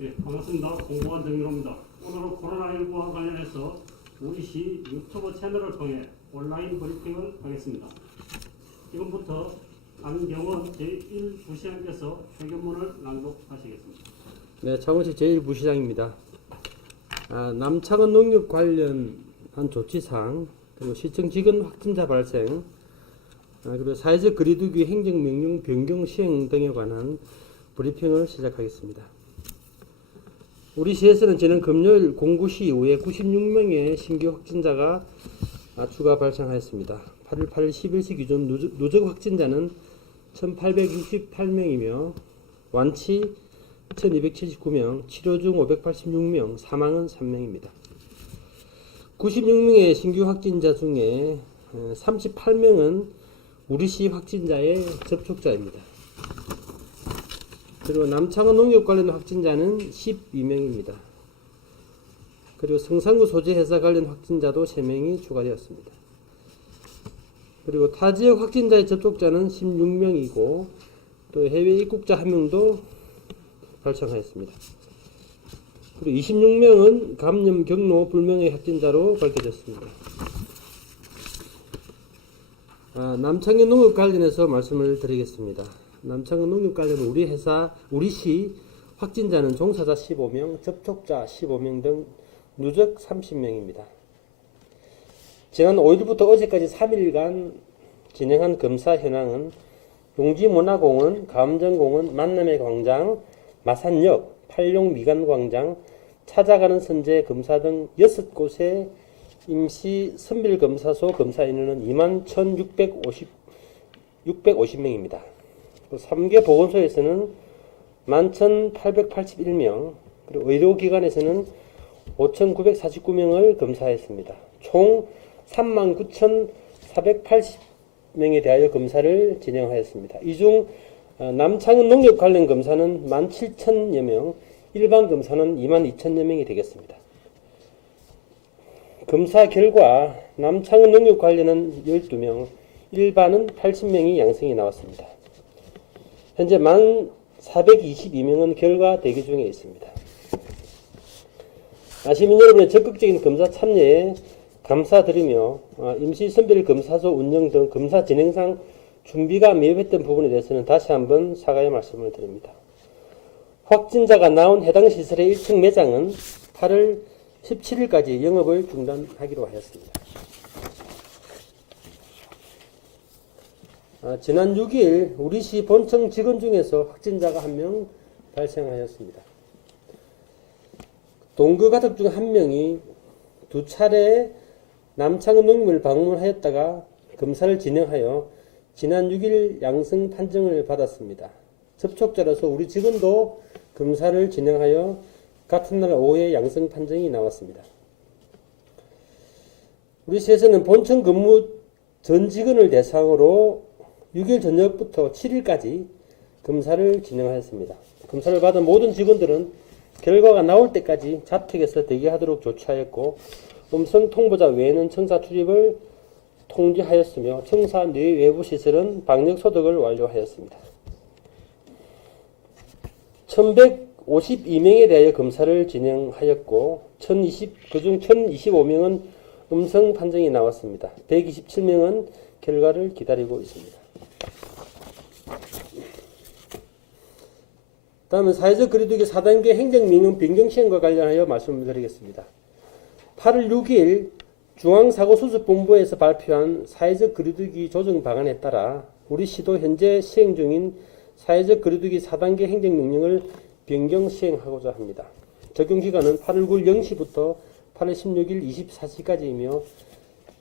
네, 반갑습니다. 공무원 정일호입니다. 오늘은 코로나19와 관련해서 우리 시 유튜브 채널을 통해 온라인 브리핑을 하겠습니다. 지금부터 안경원 제1부시장께서 회견문을 낭독하시겠습니다. 네, 창원시 제1부시장입니다. 아, 남창원 농nghiệp 관련한 조치사항, 그리고 시청 직원 확진자 발생, 아, 그리고 사회적 거리두기 행정명령 변경 시행 등에 관한 브리핑을 시작하겠습니다. 우리 시에서는 지난 금요일 09시 이후에 96명의 신규 확진자가 아, 추가 발생하였습니다. 8월 8일 11시 기준 누적, 누적 확진자는 1868명이며 완치 1279명, 치료 중 586명, 사망은 3명입니다. 96명의 신규 확진자 중에 38명은 우리시 확진자의 접촉자입니다. 그리고 남창원 농nghiệp 관련 확진자는 12명입니다. 그리고 성산구 소재 회사 관련 확진자도 3명이 추가되었습니다. 그리고 타 지역 확진자의 접촉자는 16명이고 또 해외 입국자 1명도 발생하였습니다. 그리고 26명은 감염 경로 불명의 확진자로 밝혀졌습니다. 아, 남창현 농업 관련해서 말씀을 드리겠습니다. 남창현 농업 관련 우리 회사, 우리 시 확진자는 종사자 15명, 접촉자 15명 등 누적 30명입니다. 지난 5일부터 어제까지 3일간 진행한 검사 현황은 용지문화공원, 감정공원, 만남의 광장, 마산역, 팔룡 미간광장, 찾아가는 선제 검사 등 6곳의 임시 선별검사소 검사 인원은 2만 1,650, 650명입니다. 3개 보건소에서는 11,881명, 그리고 의료기관에서는 5,949명을 검사했습니다. 총 39,480명에 대하여 검사를 진행하였습니다. 이중 어, 남창은 농nghiệp 관련 검사는 17,000여 명, 일반 검사는 2만 2천여 명이 되겠습니다. 검사 결과 남창은 농nghiệp 관련은 12명, 일반은 80명이 양성이 나왔습니다. 현재 1만 422명은 결과 대기 중에 있습니다. 아, 시민 여러분의 적극적인 검사 참여에 감사드리며 아, 임시 선별 검사소 운영 등 검사 진행상 준비가 미흡했던 부분에 대해서는 다시 한번 사과의 말씀을 드립니다. 확진자가 나온 해당 시설의 1층 매장은 8월 17일까지 영업을 중단하기로 하였습니다. 아, 지난 6일 우리시 본청 직원 중에서 확진자가 한 명 발생하였습니다. 동거 가족 중 한 명이 두 차례 남창원 농림을 방문하였다가 검사를 진행하여 지난 6일 양성 판정을 받았습니다. 접촉자로서 우리 직원도 검사를 진행하여 같은 날 오후에 양성 판정이 나왔습니다. 우리 시에서는 본청 근무 전 직원을 대상으로 6일 저녁부터 7일까지 검사를 진행하였습니다. 검사를 받은 모든 직원들은 결과가 나올 때까지 자택에서 대기하도록 조치하였고 음성 통보자 외에는 청사 출입을 통지하였으며 청사 내 외부 시설은 방역 소독을 완료하였습니다. 1152명에 대하여 검사를 진행하였고 1020 그중 1025명은 음성 판정이 나왔습니다. 127명은 결과를 기다리고 있습니다. 다음은 사회적 거리두기 4단계 행정명령 변경 시행과 관련하여 말씀을 드리겠습니다. 8월 6일 중앙사고수습본부에서 발표한 사회적 거리두기 조정 방안에 따라 우리 시도 현재 시행 중인 사회적 거리두기 4단계 행정명령을 변경 시행하고자 합니다. 적용기간은 8월 9일 0시부터 8월 16일 24시까지이며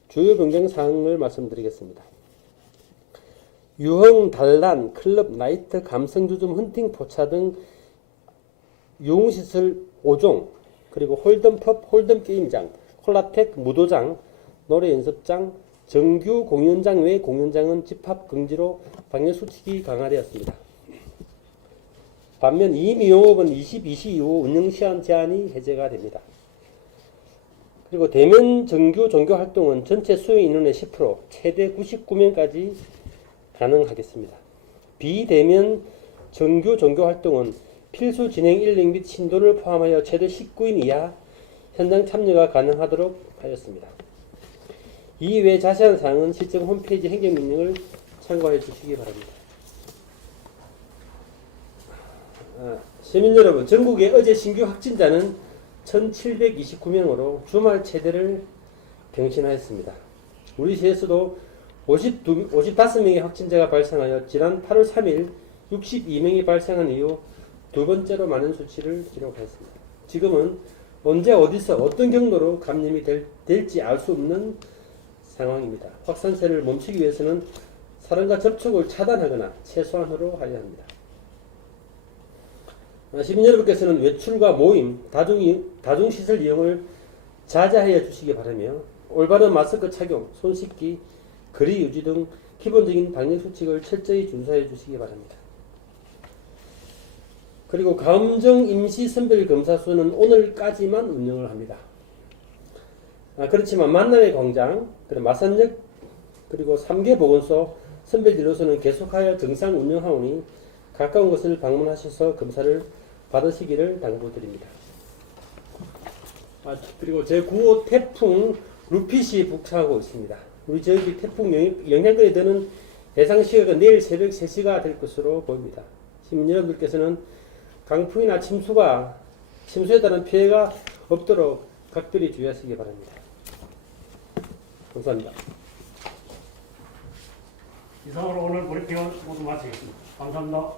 주요 변경 사항을 말씀드리겠습니다. 유흥, 단란, 클럽, 나이트, 감성주점, 헌팅, 포차 등 유흥시설 5종, 그리고 홀덤 펍, 홀덤 게임장, 콜라텍, 무도장, 노래 연습장, 정규 공연장 외 공연장은 집합 금지로 방역 수칙이 강화되었습니다. 반면 이미용업은 22시 이후 운영 시간 제한이 해제가 됩니다. 그리고 대면 정규 종교 활동은 전체 수용 인원의 10% 최대 99명까지 가능하겠습니다. 비대면 정규 종교 활동은 필수 진행 인력 및 신도를 포함하여 최대 19인 이하 현장 참여가 가능하도록 하였습니다. 이외 자세한 사항은 실정 홈페이지 행정명령을 참고해 주시기 바랍니다. 아, 시민 여러분, 전국의 어제 신규 확진자는 1729명으로 주말 최대를 경신하였습니다. 우리 시에서도 52, 55명의 확진자가 발생하여 지난 8월 3일 62명이 발생한 이후 두 번째로 많은 수치를 기록하였습니다. 지금은 언제 어디서 어떤 경로로 감염이 될, 될지 알 수 없는 상황입니다. 확산세를 멈추기 위해서는 사람과 접촉을 차단하거나 최소한으로 하여야 합니다. 아, 시민 여러분께서는 외출과 모임, 다중, 다중시설 이용을 자제하여 주시기 바라며 올바른 마스크 착용, 손 씻기, 거리 유지 등 기본적인 방역 수칙을 철저히 준수해 주시기 바랍니다. 그리고 감정 임시 선별 검사 수는 오늘까지만 운영을 합니다. 아, 그렇지만 만남의 광장, 그리고 마산역, 그리고 3개 보건소 선별 진료소는 계속하여 정상 운영하오니 가까운 곳을 방문하셔서 검사를 받으시기를 당부드립니다. 아, 그리고 제9호 태풍 루핏이 북상하고 있습니다. 우리 지역이 태풍 영향권이 되는 대상 시각은 내일 새벽 3시가 될 것으로 보입니다. 시민 여러분들께서는 강풍이나 침수가 침수에 따른 피해가 없도록 각별히 주의하시기 바랍니다. 감사합니다. 이상으로 오늘 브리핑을 모두 마치겠습니다. 감사합니다.